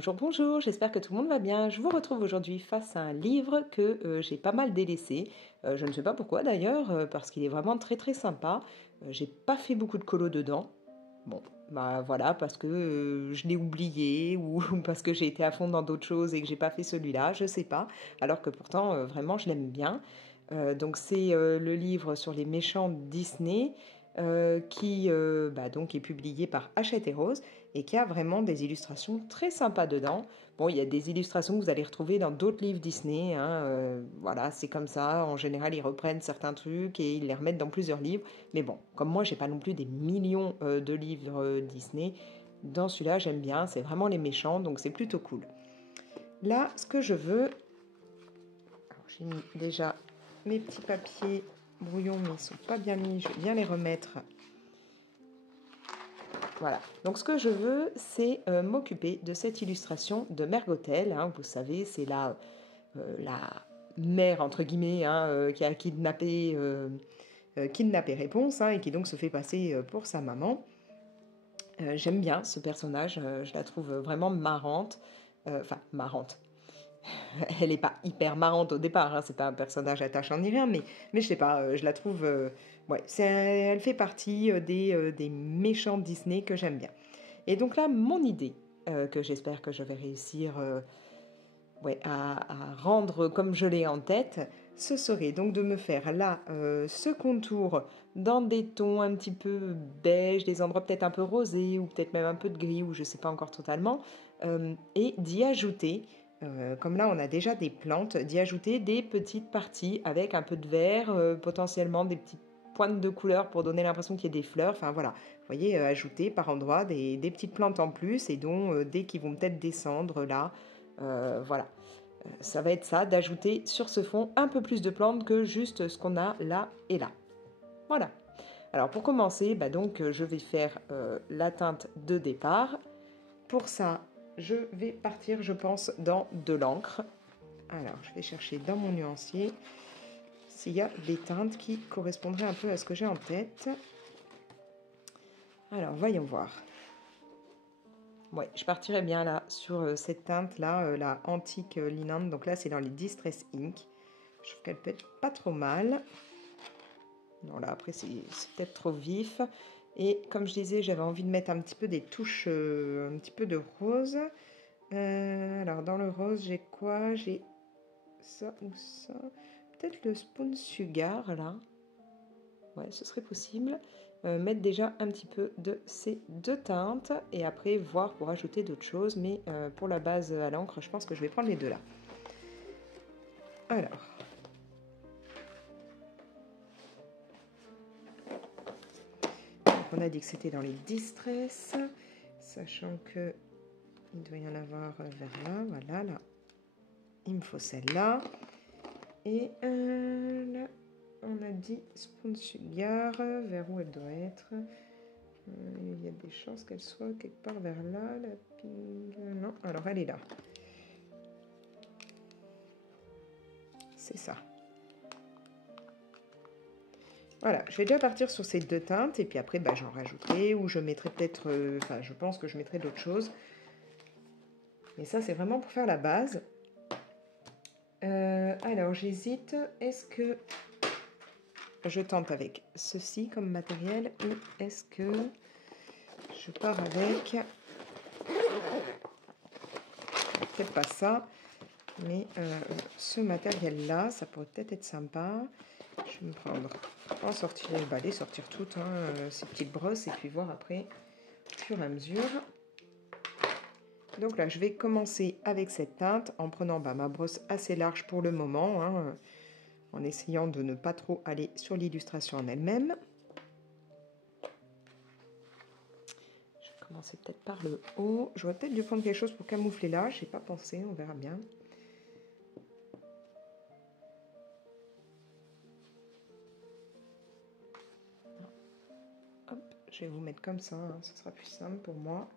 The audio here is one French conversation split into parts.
Bonjour, bonjour, j'espère que tout le monde va bien. Je vous retrouve aujourd'hui face à un livre que j'ai pas mal délaissé. Je ne sais pas pourquoi d'ailleurs, parce qu'il est vraiment très très sympa. J'ai pas fait beaucoup de colo dedans. Bon, bah voilà, parce que je l'ai oublié ou parce que j'ai été à fond dans d'autres choses et que j'ai pas fait celui-là, je sais pas. Alors que pourtant, vraiment, je l'aime bien. Donc c'est le livre sur les méchants Disney qui donc est publié par Hachette et Rose et qui a vraiment des illustrations très sympas dedans. Bon, il y a des illustrations que vous allez retrouver dans d'autres livres Disney, hein, voilà, c'est comme ça. En général, ils reprennent certains trucs et ils les remettent dans plusieurs livres. Mais bon, comme moi, j'ai pas non plus des millions de livres Disney, dans celui-là, j'aime bien. C'est vraiment les méchants, donc c'est plutôt cool. Là, ce que je veux... Alors, j'ai mis déjà mes petits papiers brouillons, mais ils ne sont pas bien mis. Je vais bien les remettre. Voilà, donc ce que je veux, c'est m'occuper de cette illustration de Mère Gothel, hein, vous savez, c'est la mère, entre guillemets, hein, qui a kidnappé Réponse, hein, et qui donc se fait passer pour sa maman. J'aime bien ce personnage, je la trouve vraiment marrante, enfin marrante. Elle n'est pas hyper marrante au départ, hein, c'est pas un personnage attachant ni rien, mais je sais pas, je la trouve... ouais, elle fait partie des méchants Disney que j'aime bien. Et donc là, mon idée, que j'espère que je vais réussir à rendre comme je l'ai en tête, ce serait donc de me faire là ce contour dans des tons un petit peu beige, des endroits peut-être un peu rosés ou peut-être même un peu de gris ou je ne sais pas encore totalement, et d'y ajouter, comme là on a déjà des plantes, d'y ajouter des petites parties avec un peu de vert, potentiellement des petites pointes de couleur pour donner l'impression qu'il y ait des fleurs, enfin voilà, vous voyez, ajouter par endroits des petites plantes en plus et dont dès qu'ils vont peut-être descendre là, voilà. Ça va être ça, d'ajouter sur ce fond un peu plus de plantes que juste ce qu'on a là et là. Voilà. Alors pour commencer, donc, je vais faire la teinte de départ. Pour ça, je vais partir, je pense, dans de l'encre. Alors, je vais chercher dans mon nuancier s'il y a des teintes qui correspondraient un peu à ce que j'ai en tête. Alors, voyons voir. Ouais, je partirais bien là sur cette teinte-là, la Antique Linen. Donc là, c'est dans les Distress Ink. Je trouve qu'elle peut être pas trop mal. Non, là, après, c'est peut-être trop vif. Et comme je disais, j'avais envie de mettre un petit peu des touches, un petit peu de rose. Alors, dans le rose, j'ai quoi? J'ai ça ou ça. Peut-être le Spoon Sugar, là. Ouais, ce serait possible. Mettre déjà un petit peu de ces deux teintes. Et après, voir pour ajouter d'autres choses. Mais pour la base à l'encre, je pense que je vais prendre les deux là. Alors... On a dit que c'était dans les Distress, sachant que il doit y en avoir vers là, voilà, là. Il me faut celle-là. Et là, on a dit Spoon Sugar, vers où elle doit être. Il y a des chances qu'elle soit quelque part vers là, la ping... Non, alors elle est là. C'est ça. Voilà, je vais déjà partir sur ces deux teintes, et puis après, j'en rajouterai, ou je mettrai peut-être... Enfin, je pense que je mettrai d'autres choses. Mais ça, c'est vraiment pour faire la base. Alors, j'hésite. Est-ce que je tente avec ceci comme matériel ou est-ce que je pars avec... Peut-être pas ça, mais ce matériel-là, ça pourrait peut-être être sympa. Je vais me prendre, en sortir les balais, sortir toutes ces petites brosses et puis voir après, au fur et à mesure. Donc là, je vais commencer avec cette teinte en prenant ma brosse assez large pour le moment, hein, en essayant de ne pas trop aller sur l'illustration en elle-même. Je vais commencer peut-être par le haut. J'aurais peut-être dû prendre quelque chose pour camoufler là, je n'ai pas pensé, on verra bien. Hop, je vais vous mettre comme ça, hein, ce sera plus simple pour moi.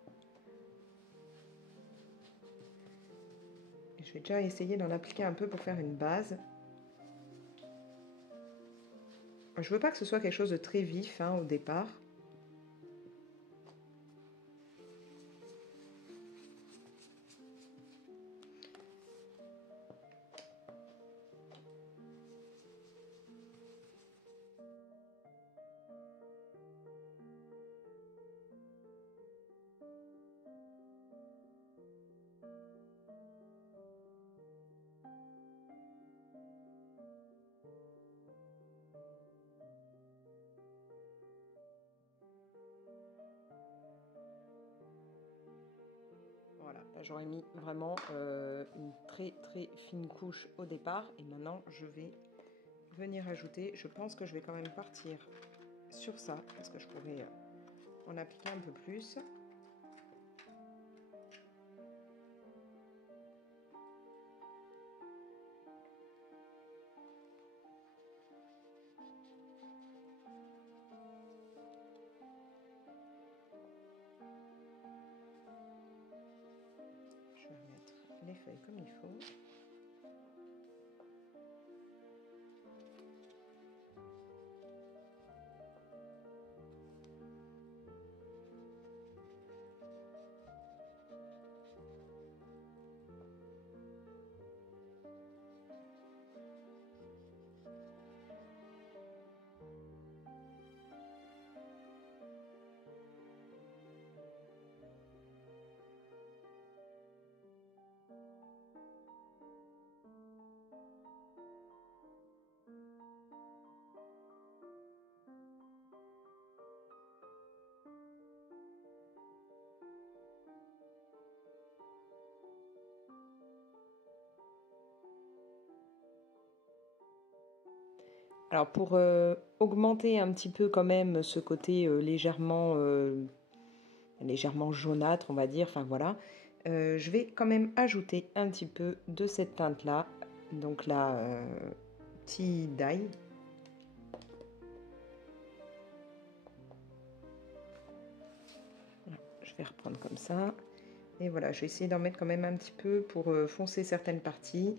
Et je vais déjà essayer d'en appliquer un peu pour faire une base. Je veux pas que ce soit quelque chose de très vif au départ. j'aurais mis vraiment une très très fine couche au départ. Et maintenant, je vais venir ajouter. Je pense que je vais quand même partir sur ça parce que je pourrais en appliquer un peu plus. Je vais remettre les feuilles comme il faut. Alors pour augmenter un petit peu quand même ce côté légèrement jaunâtre, on va dire, enfin voilà, je vais quand même ajouter un petit peu de cette teinte-là, donc la Tea Dye. Je vais reprendre comme ça. Et voilà, je vais essayer d'en mettre quand même un petit peu pour foncer certaines parties.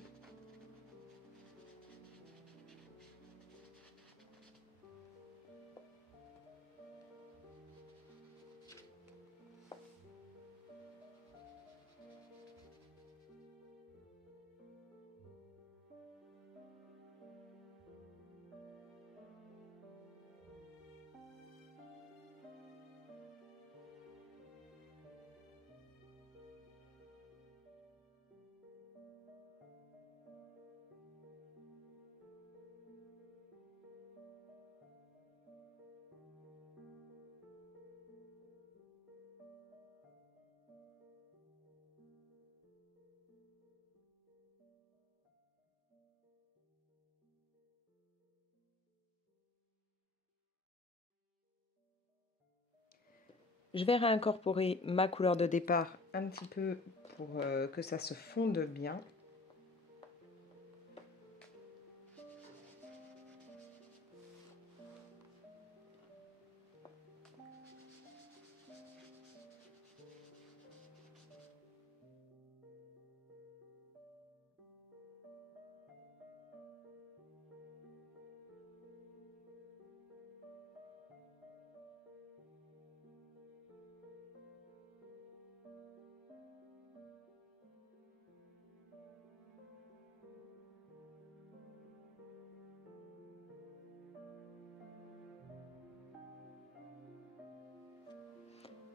Je vais réincorporer ma couleur de départ un petit peu pour que ça se fonde bien.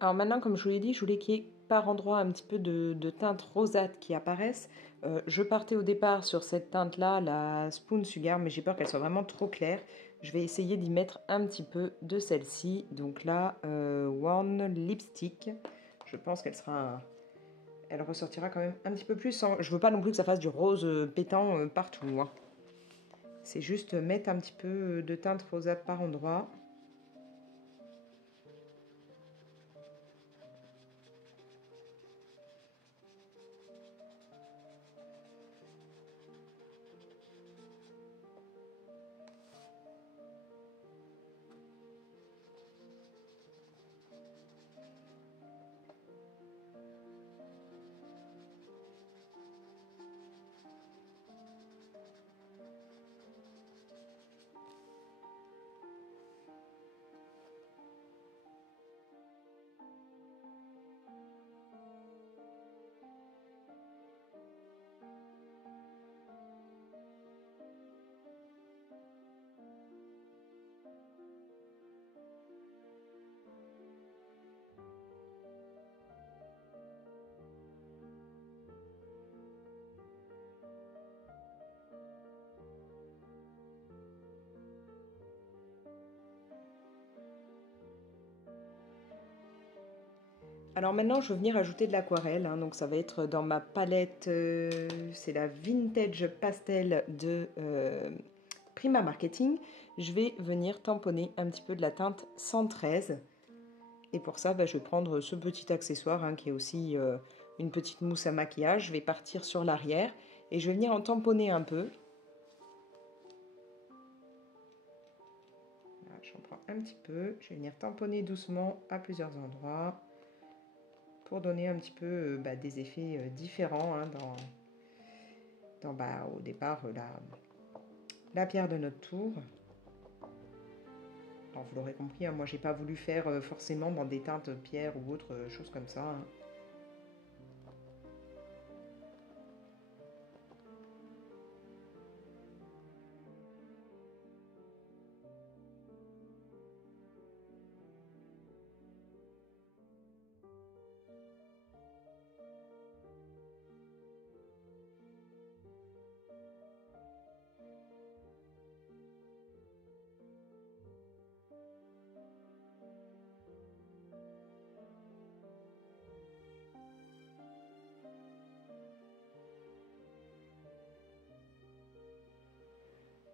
Alors maintenant, comme je vous l'ai dit, je voulais qu'il y ait par endroit un petit peu de teinte rosâtre qui apparaissent. Je partais au départ sur cette teinte-là, la Spoon Sugar, mais j'ai peur qu'elle soit vraiment trop claire. Je vais essayer d'y mettre un petit peu de celle-ci. Donc là, One Lipstick. Je pense elle ressortira quand même un petit peu plus. Je veux pas non plus que ça fasse du rose pétant partout, hein. C'est juste mettre un petit peu de teinte rosâtre par endroit. Alors maintenant, je vais venir ajouter de l'aquarelle, hein, donc ça va être dans ma palette, c'est la Vintage Pastel de Prima Marketing. Je vais venir tamponner un petit peu de la teinte 113. Et pour ça, je vais prendre ce petit accessoire hein, qui est aussi une petite mousse à maquillage. Je vais partir sur l'arrière et je vais venir en tamponner un peu. Voilà, j'en prends un petit peu. Je vais venir tamponner doucement à plusieurs endroits pour donner un petit peu des effets différents hein, au départ la pierre de notre tour. Alors, vous l'aurez compris, hein, moi j'ai pas voulu faire forcément dans des teintes pierre ou autre chose comme ça. Hein.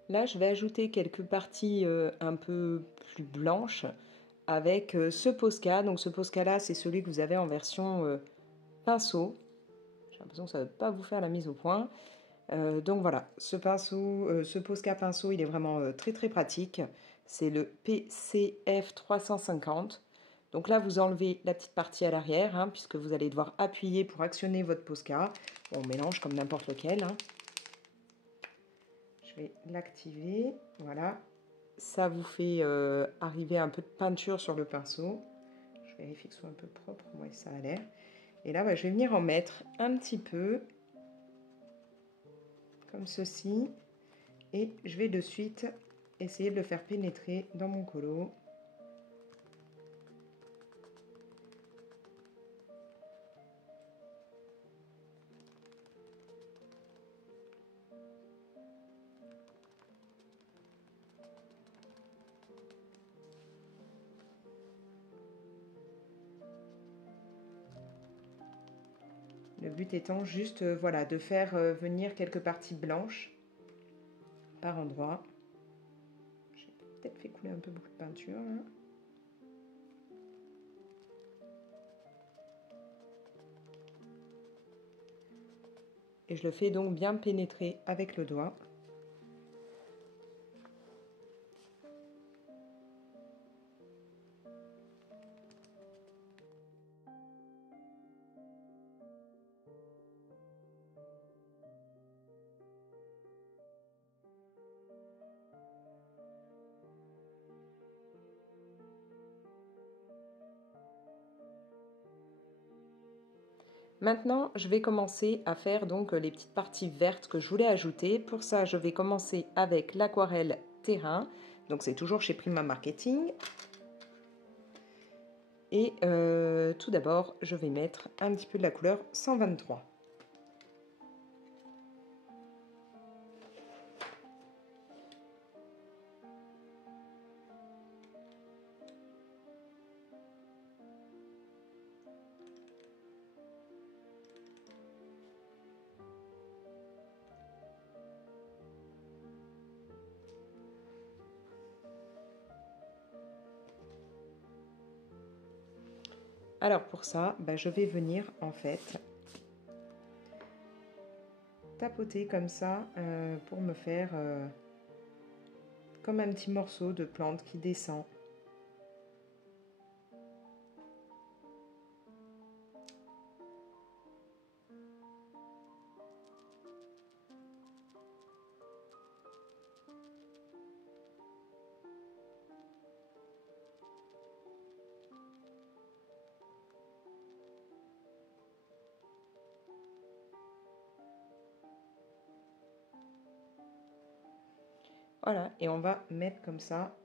Là, je vais ajouter quelques parties un peu plus blanches avec ce Posca. Donc ce Posca-là, c'est celui que vous avez en version pinceau. J'ai l'impression que ça ne va pas vous faire la mise au point. Donc voilà, ce pinceau, ce Posca pinceau, il est vraiment très très pratique. C'est le PCF 350. Donc là, vous enlevez la petite partie à l'arrière, hein, puisque vous allez devoir appuyer pour actionner votre Posca. Bon, on mélange comme n'importe lequel. Hein. Je vais l'activer, voilà. Ça vous fait arriver un peu de peinture sur le pinceau. Je vérifie que ce soit un peu propre, oui ça a l'air. Et là, je vais venir en mettre un petit peu, comme ceci. Et je vais de suite essayer de le faire pénétrer dans mon colo. Le but étant juste voilà, de faire venir quelques parties blanches par endroit. J'ai peut-être fait couler un peu beaucoup de peinture là. Et je le fais donc bien pénétrer avec le doigt. Maintenant, je vais commencer à faire donc les petites parties vertes que je voulais ajouter. Pour ça, je vais commencer avec l'aquarelle terrain. Donc c'est toujours chez Prima Marketing. Et tout d'abord, je vais mettre un petit peu de la couleur 123. Alors pour ça, je vais venir en fait tapoter comme ça pour me faire comme un petit morceau de plante qui descend. Voilà, et on va mettre comme ça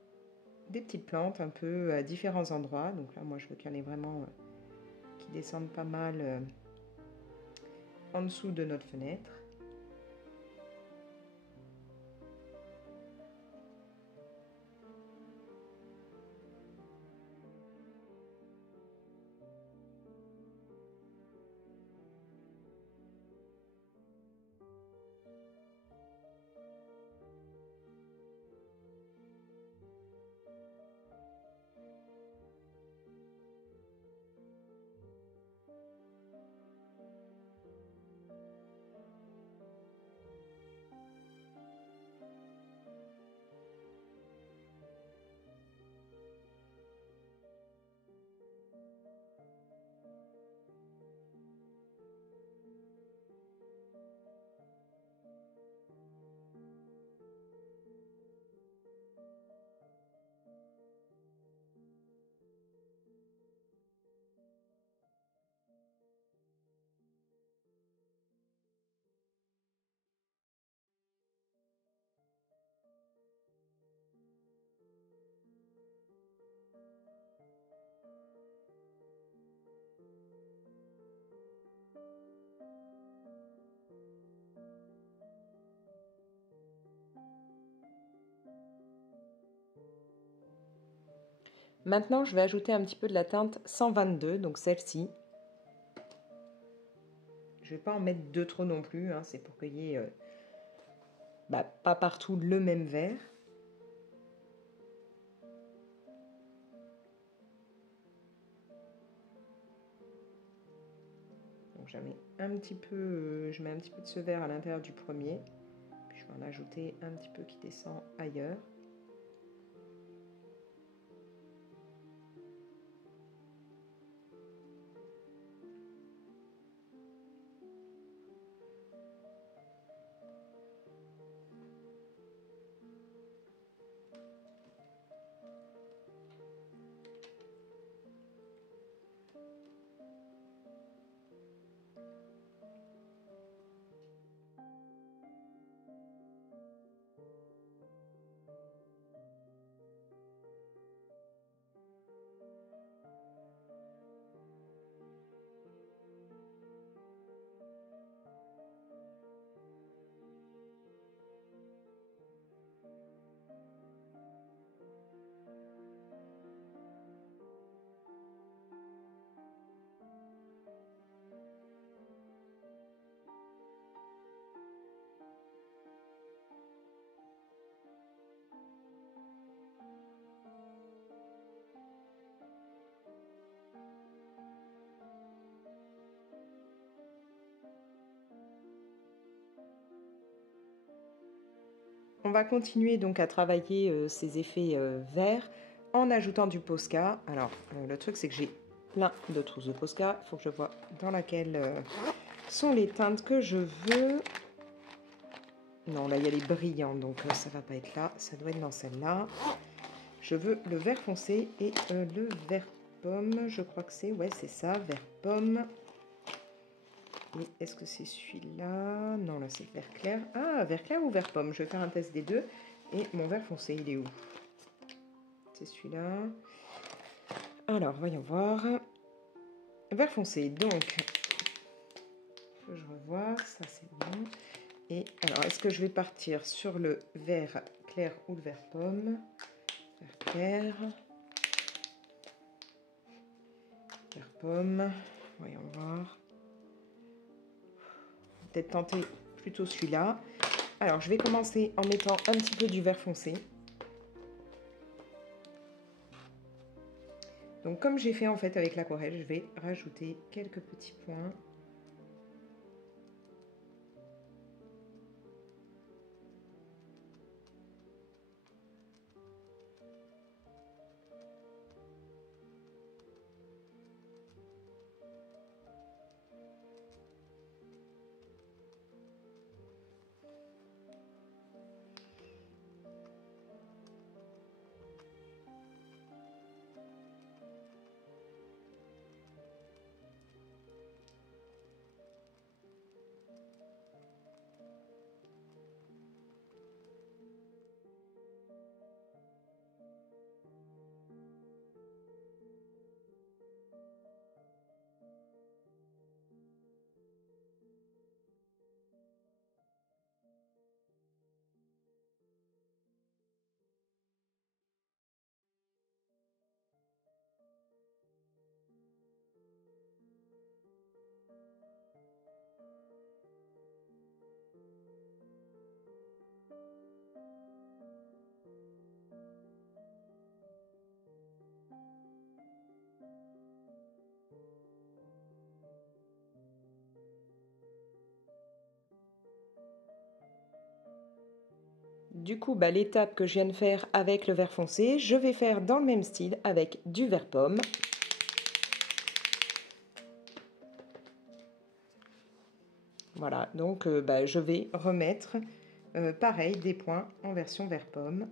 des petites plantes un peu à différents endroits. Donc là, moi, je veux qu'elle ait vraiment qui descendent pas mal en dessous de notre fenêtre. Maintenant, je vais ajouter un petit peu de la teinte 122, donc celle-ci. Je ne vais pas en mettre deux trop non plus, hein, c'est pour qu'il y ait pas partout le même vert. Donc je mets un petit peu de ce vert à l'intérieur du premier, puis je vais en ajouter un petit peu qui descend ailleurs. On va continuer donc à travailler ces effets verts en ajoutant du Posca. Alors, le truc, c'est que j'ai plein de trousses de Posca. Il faut que je vois dans laquelle sont les teintes que je veux. Non, là, il y a les brillants, donc ça va pas être là. Ça doit être dans celle-là. Je veux le vert foncé et le vert pomme. Je crois que c'est... Ouais, c'est ça, vert pomme. Et est-ce que c'est celui-là? Non, là, c'est vert clair. Ah, vert clair ou vert pomme? Je vais faire un test des deux. Et mon vert foncé, il est où? C'est celui-là. Alors, voyons voir. Vert foncé, donc... Je revois, ça c'est bon. Et alors, est-ce que je vais partir sur le vert clair ou le vert pomme? Vert clair. Vert pomme. Voyons voir. Peut-être tenter plutôt celui-là. Alors, je vais commencer en mettant un petit peu du vert foncé. Donc, comme j'ai fait en fait avec l'aquarelle, je vais rajouter quelques petits points. Du coup, l'étape que je viens de faire avec le vert foncé, je vais faire dans le même style avec du vert pomme. Voilà, donc je vais remettre pareil des points en version vert pomme.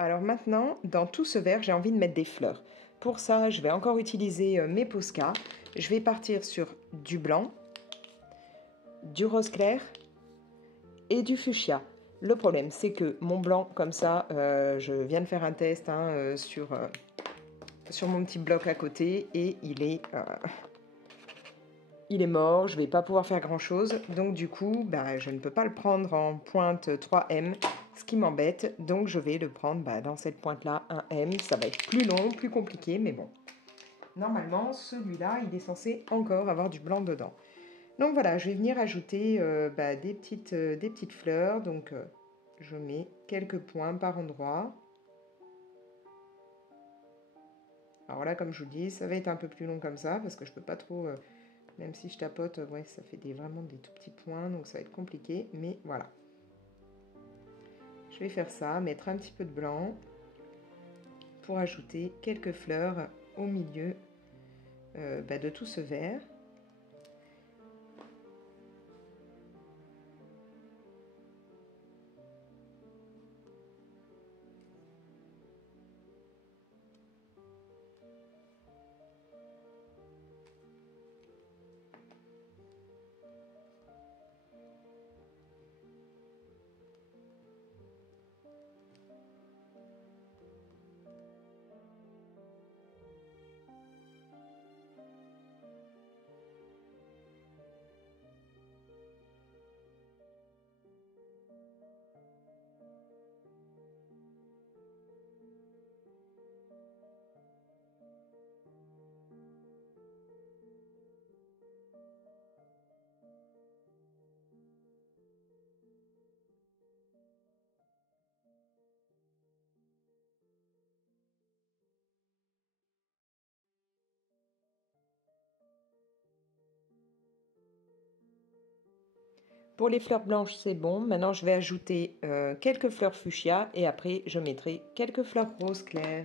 Alors maintenant, dans tout ce vert, j'ai envie de mettre des fleurs. Pour ça, je vais encore utiliser mes Posca. Je vais partir sur du blanc, du rose clair et du fuchsia. Le problème, c'est que mon blanc, comme ça, je viens de faire un test sur mon petit bloc à côté et il est mort, je ne vais pas pouvoir faire grand chose. Donc du coup, je ne peux pas le prendre en pointe 3M, ce qui m'embête. Donc je vais le prendre dans cette pointe-là, 1M. Ça va être plus long, plus compliqué, mais bon. Normalement, celui-là, il est censé encore avoir du blanc dedans. Donc voilà, je vais venir ajouter des petites fleurs. Donc je mets quelques points par endroit. Alors là, comme je vous dis, ça va être un peu plus long comme ça parce que je peux pas trop, même si je tapote, ouais, ça fait vraiment des tout petits points, donc ça va être compliqué, mais voilà. Je vais faire ça, mettre un petit peu de blanc pour ajouter quelques fleurs au milieu de tout ce vert. Pour les fleurs blanches, c'est bon. Maintenant, je vais ajouter quelques fleurs fuchsia et après, je mettrai quelques fleurs rose clair.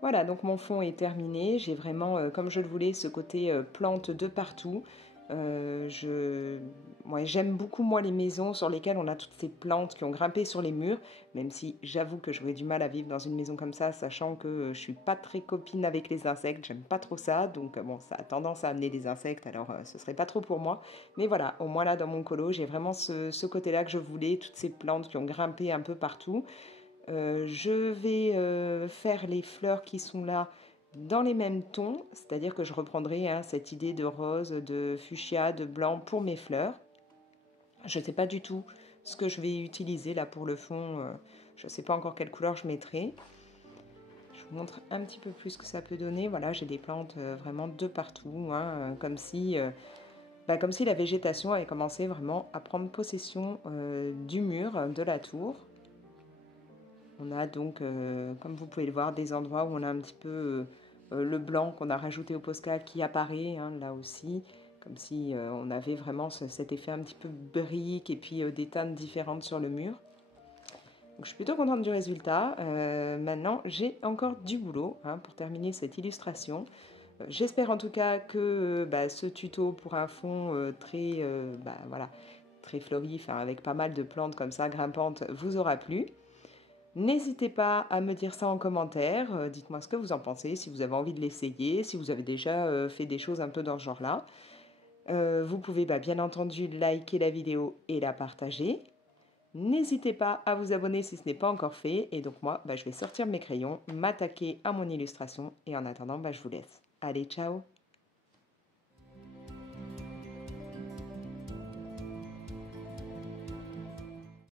Voilà, donc mon fond est terminé. J'ai vraiment, comme je le voulais, ce côté plante de partout. Ouais, j'aime beaucoup, moi, les maisons sur lesquelles on a toutes ces plantes qui ont grimpé sur les murs, même si j'avoue que j'aurais du mal à vivre dans une maison comme ça, sachant que je suis pas très copine avec les insectes, j'aime pas trop ça, donc bon, ça a tendance à amener des insectes, alors ce serait pas trop pour moi. Mais voilà, au moins là, dans mon colo, j'ai vraiment ce côté-là que je voulais, toutes ces plantes qui ont grimpé un peu partout. Je vais faire les fleurs qui sont là dans les mêmes tons, c'est-à-dire que je reprendrai cette idée de rose, de fuchsia, de blanc pour mes fleurs. Je ne sais pas du tout ce que je vais utiliser là pour le fond. Je ne sais pas encore quelle couleur je mettrai. Je vous montre un petit peu plus ce que ça peut donner. Voilà, j'ai des plantes vraiment de partout, hein, comme si la végétation avait commencé vraiment à prendre possession du mur de la tour. On a donc, comme vous pouvez le voir, des endroits où on a un petit peu le blanc qu'on a rajouté au Posca qui apparaît, hein, là aussi, comme si on avait vraiment cet effet un petit peu brique et puis des teintes différentes sur le mur. Donc, je suis plutôt contente du résultat. Maintenant, j'ai encore du boulot, hein, pour terminer cette illustration. J'espère en tout cas que ce tuto pour un fond voilà, très fleuri, avec pas mal de plantes comme ça grimpantes, vous aura plu. N'hésitez pas à me dire ça en commentaire, dites-moi ce que vous en pensez, si vous avez envie de l'essayer, si vous avez déjà fait des choses un peu dans ce genre-là. Vous pouvez bien entendu liker la vidéo et la partager. N'hésitez pas à vous abonner si ce n'est pas encore fait. Et donc moi, je vais sortir mes crayons, m'attaquer à mon illustration. Et en attendant, je vous laisse. Allez, ciao!